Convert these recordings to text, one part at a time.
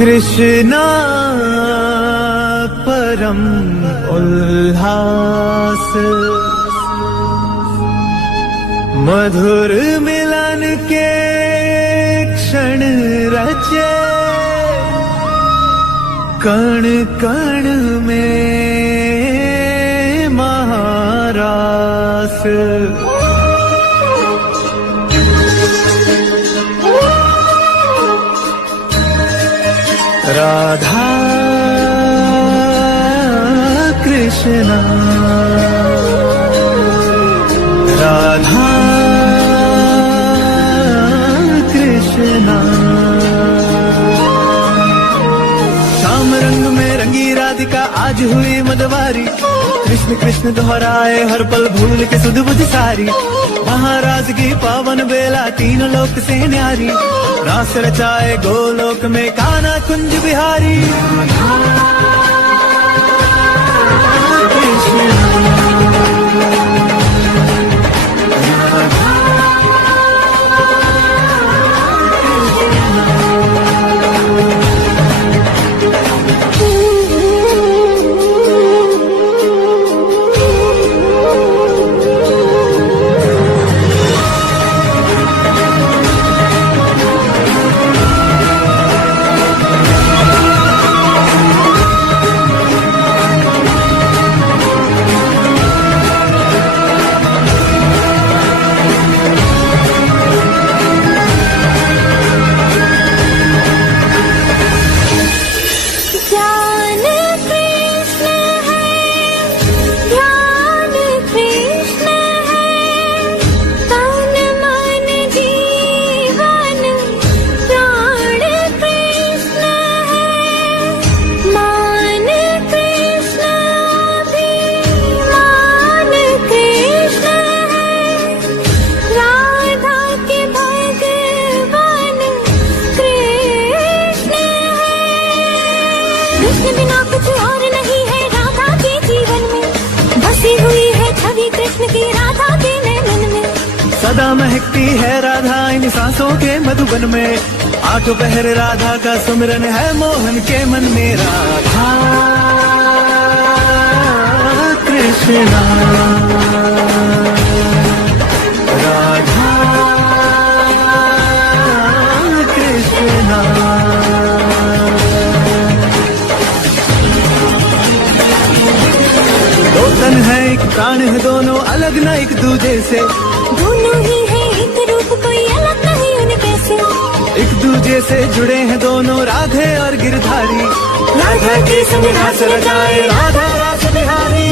कृष्णा परम उल्लास, मधुर मिलन के क्षण रचे, कण कण में महारास। राधा कृष्णा, राधा कृष्णा। श्याम रंग में रंगी राधिका आज हुई मदवारी, कृष्ण कृष्ण दोहराए हर पल भूल के सुध बुध सारी। महाराज की पावन बेला तीनों लोक से न्यारी, रास रचाए गोलोक में कान्हा कुंज बिहारी। सदा महकती है राधा इन सांसों के मधुबन में, आठों पहर राधा का सुमिरन है मोहन के मन में। राधा कृष्णा, राधा कृष्णा। दो तन है एक प्राण है दोनों अलग न एक दूजे से, दोनों ही है एक रूप कोई अलग नहीं उनके से। एक दूजे से जुड़े हैं दोनों राधे और गिरधारी, राधा के संग रास रचाए राधा रास बिहारी।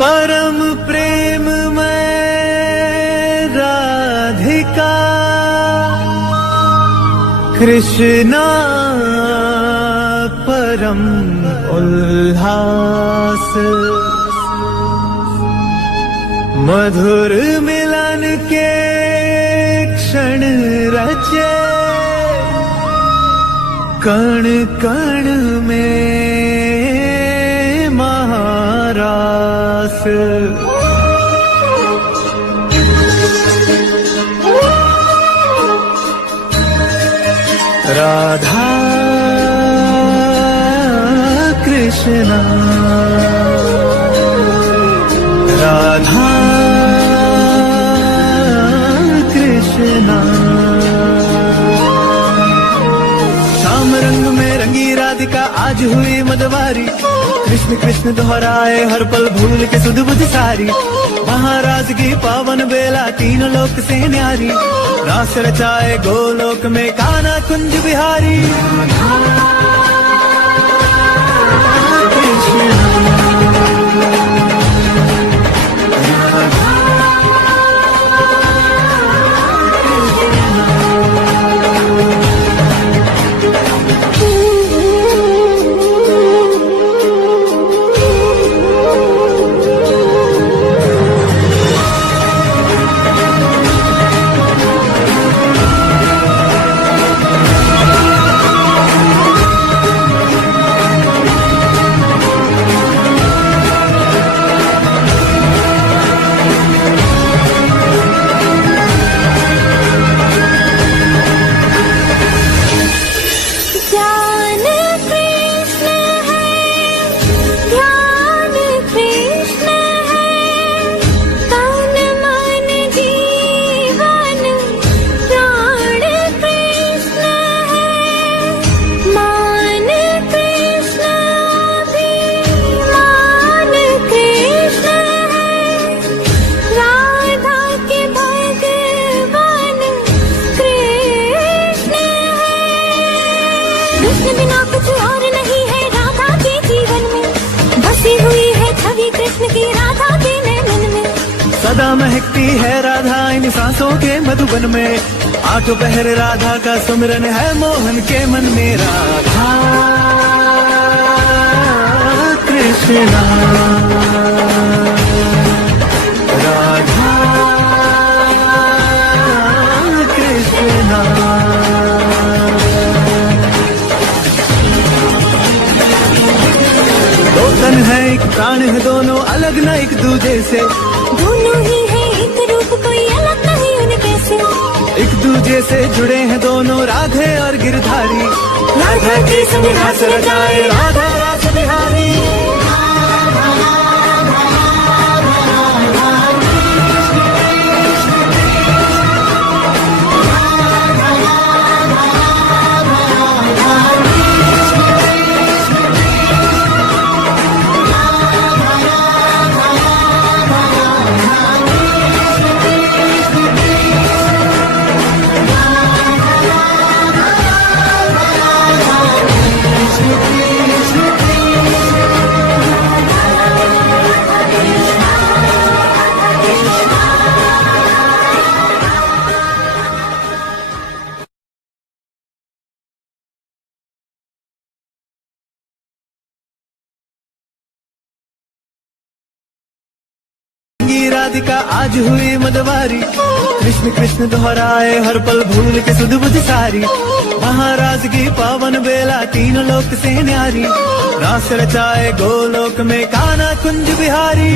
परम प्रेम में राधिका, कृष्णा परम उल्लास, मधुर मिलन के क्षण रचे, कण कण में महारास। राधा कृष्णा, राधा कृष्णा। राधिका आज हुई मदवारी, कृष्ण कृष्ण दोहराए हर पल भूल के सुध बुध सारी। महाराज की पावन बेला तीनों लोक से न्यारी, रास रचाए गोलोक में कान्हा कुंज बिहारी। बिना कुछ और नहीं है राधा के जीवन में, बसी हुई है छवि कृष्ण की राधा के नैनन में। सदा महकती है राधा इन सांसों के मधुबन में, आठों पहर राधा का सुमिरन है मोहन के मन में। राधा कृष्णा राधा कृष्णा। दो तन है एक प्राण है दोनों अलग न एक दूजे से, दोनों ही है एक रूप कोई अलग नहीं उनके से। एक दूजे से जुड़े हैं दोनों राधे और गिरधारी, राधा के संग रास रचाए राधा रास बिहारी। राधिका आज हुई मदवारी, कृष्ण कृष्ण दोहराए हर पल भूल के सुध बुध सारी। महाराज की पावन बेला तीनों लोक से न्यारी, रास रचाए गोलोक में कान्हा कुंज बिहारी।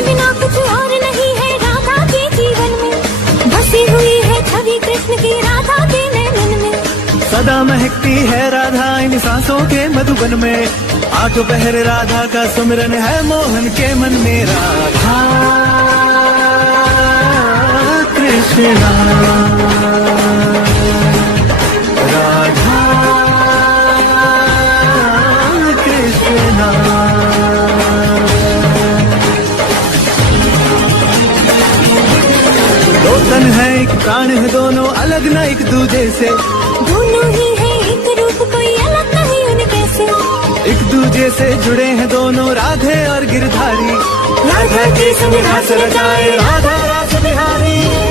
बिना कुछ और नहीं है राधा के जीवन में, बसी हुई है छवि कृष्ण की राधा के नैनन में। सदा महकती है राधा इन सांसों के मधुबन में, आठों पहर राधा का सुमिरन है मोहन के मन में। राधा कृष्णा राधा से। दोनों ही है एक रूप, कोई अलग नहीं उनके से। एक दूजे से जुड़े हैं दोनों राधे और गिरधारी। राधा के संग रास रचाए राधा रास बिहारी।